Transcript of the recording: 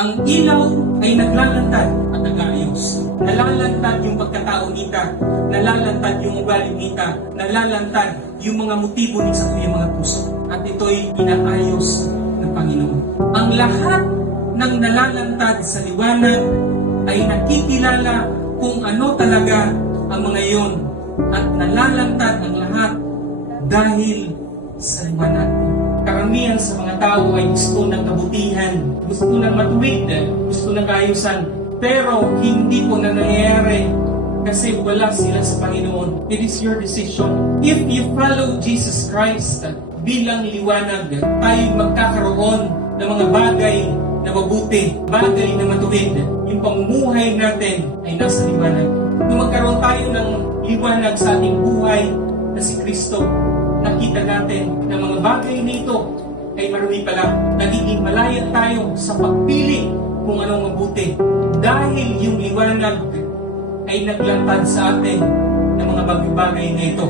Ang ilaw ay naglalantad at nag-aayos. Nalalantad yung pagkatao nita, nalalantad yung ugali nita, nalalantad yung mga motibo ni sa kanyang mga puso. At ito'y inaayos ng Panginoon. Ang lahat ng nalalantad sa liwanag ay nakikilala kung ano talaga ang mga iyon. At nalalantad ang lahat dahil sa liwanag. Karamihan sa mga tao ay gusto ng kabutihan, gusto ng matuwid, gusto ng kaayusan. Pero hindi po na nangyayari kasi wala sila sa Panginoon. It is your decision. If you follow Jesus Christ bilang liwanag, tayo magkakaroon ng mga bagay na mabuti, bagay na matuwid. Yung pamumuhay natin ay nasa liwanag. Kung magkaroon tayo ng liwanag sa ating buhay na si Kristo, nakita natin na mga bagay nito ay marami pala. Nagiging malaya tayo sa pagpili kung anong mabuti. Dahil yung liwanag ay naglantad sa atin ng mga bagay na ito.